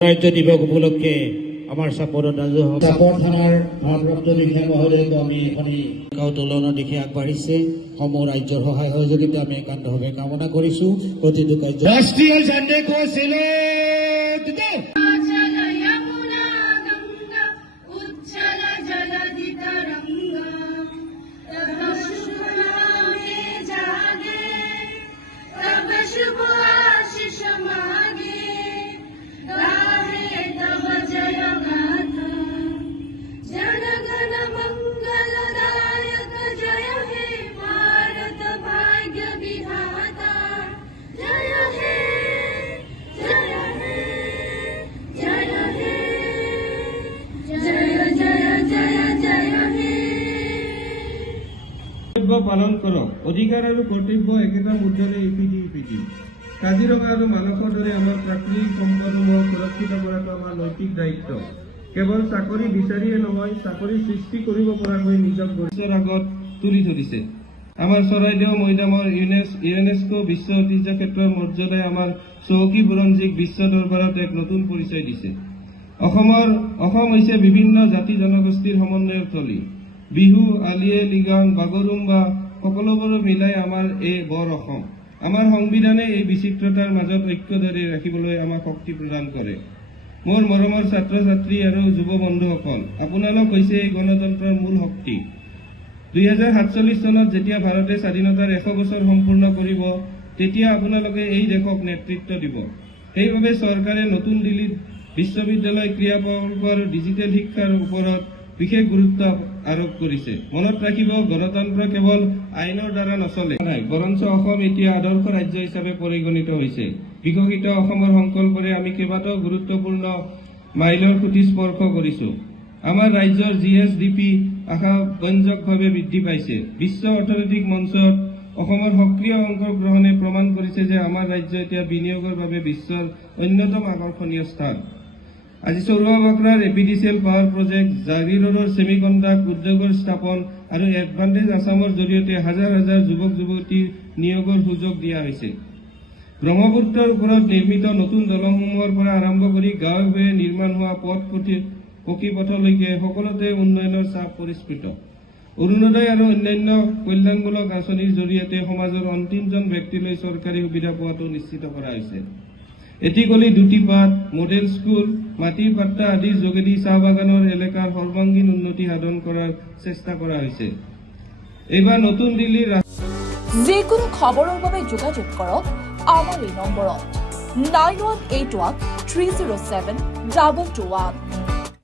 ৰাজ্য দিবস উপলক্ষে আমাৰ সাপোৰ সাপোৰ থানাৰ ভাৰপ্ৰাপ্ত বিষয়া মহোদয়ক আমি এখনি উত্তোলনৰ দিশে আগবাঢ়িছে সমূহ ৰাজ্যৰ সহায় সহযোগিতা আমি একান্তভাৱে কামনা কৰিছো প্ৰতিটো কাৰ্য ৰাষ্ট্ৰীয় ঝণ্ডে কৈছিল পালন কৰক অধিকাৰ আৰু কৰ্তব্য একেটা মুদ্ৰাৰে ইপিঠি কাজিৰঙা আৰু মানসৰ দৰে আমাৰ প্ৰাকৃতিক সম্পদসমূহ সুৰক্ষিত কৰাটো আমাৰ নৈতিক দায়িত্ব কেৱল চাকৰি বিচাৰিয়ে নহয় চাকৰি সৃষ্টি কৰিব পৰাকৈ নিজক বিশ্বৰ আগত তুলি ধৰিছে আমাৰ চৰাইদেউ মৈদামৰ ইউনেস্কো বিশ্ব ঐতিহ্য ক্ষেত্ৰৰ মৰ্যাদাই আমাৰ চহকী বুৰঞ্জীক বিশ্ব দৰবাৰত এক নতুন পৰিচয় দিছে অসম হৈছে বিভিন্ন জাতি জনগোষ্ঠীৰ সমন্বয়ৰ থলী বিহু আলিয়ে লিগাং বাগৰুম্বা সকলোবোৰ মিলাই আমাৰ এই বৰ অসম আমাৰ সংবিধানে এই বিচিত্ৰতাৰ মাজত ঐক্য ধৰি ৰাখিবলৈ আমাক শক্তি প্ৰদান কৰে মোৰ মৰমৰ ছাত্ৰ ছাত্ৰী আৰু যুৱ বন্ধুসকল আপোনালোক হৈছে এই গণতন্ত্ৰৰ মূল শক্তি 2047 চনত যেতিয়া ভাৰতে স্বাধীনতাৰ 100 বছৰ সম্পূৰ্ণ কৰিব তেতিয়া আপোনালোকে এই দেশক নেতৃত্ব দিব সেইবাবে চৰকাৰে নতুন দিল্লীত বিশ্ববিদ্যালয় ক্ৰীড়া প্ৰকল্প আৰু ডিজিটেল শিক্ষাৰ ওপৰত বিশেষ গুৰুত্ব আৰোপ কৰিছে মনত ৰাখিব গণতন্ত্ৰ কেৱল আইনৰ দ্বাৰা নচলে বৰঞ্চ অসম এতিয়া আদৰ্শ ৰাজ্য হিচাপে পৰিগণিত হৈছে বিকশিত অসমৰ সংকল্পৰে আমি কেইবাটাও গুৰুত্বপূৰ্ণ মাইলৰ খুঁটি স্পৰ্শ কৰিছো আমাৰ ৰাজ্যৰ জিএছডিপি আশাব্যঞ্জকভাৱে বৃদ্ধি পাইছে বিশ্ব অৰ্থনৈতিক মঞ্চত অসমৰ সক্ৰিয় অংশগ্ৰহণে প্ৰমাণ কৰিছে যে আমাৰ ৰাজ্য এতিয়া বিনিয়োগৰ বাবে বিশ্বৰ অন্যতম আকৰ্ষণীয় স্থান আজি চৌৰা বাকৰাৰ এপিডিচিএল পাৱাৰ প্ৰজেক্ট জাগিৰোডৰ ছেমিকণ্ডাক্ট উদ্যোগৰ স্থাপন আৰু এডভান্টেজ আছামৰ জৰিয়তে হাজাৰ হাজাৰ যুৱক যুৱতীৰ নিয়োগৰ সুযোগ দিয়া হৈছে ব্ৰহ্মপুত্ৰৰ ওপৰত নিৰ্মিত নতুন দলংসমূহৰ পৰা আৰম্ভ কৰি গাঁৱে গাঁৱে নিৰ্মাণ হোৱা পকী পথলৈকে সকলোতে উন্নয়নৰ চাপ পৰিস্ফুট অৰুণোদয় আৰু অন্যান্য কল্যাণমূলক আঁচনিৰ জৰিয়তে সমাজৰ অন্তিমজন ব্যক্তিলৈ চৰকাৰী সুবিধা পোৱাটো নিশ্চিত কৰা হৈছে এটিকলি দুটিপাত মডেল স্কুল মাটিৰ পাট্টা আদিৰ যোগেদি চাহ বাগানৰ এলেকাৰ সৰ্বাংগীন উন্নতি সাধন কৰাৰ চেষ্টা কৰা হৈছে এইবাৰ নতুন দিল্লীৰ যিকোনো খবৰৰ বাবে যোগাযোগ কৰক আমাৰ এই নম্বৰত 9181 307 2221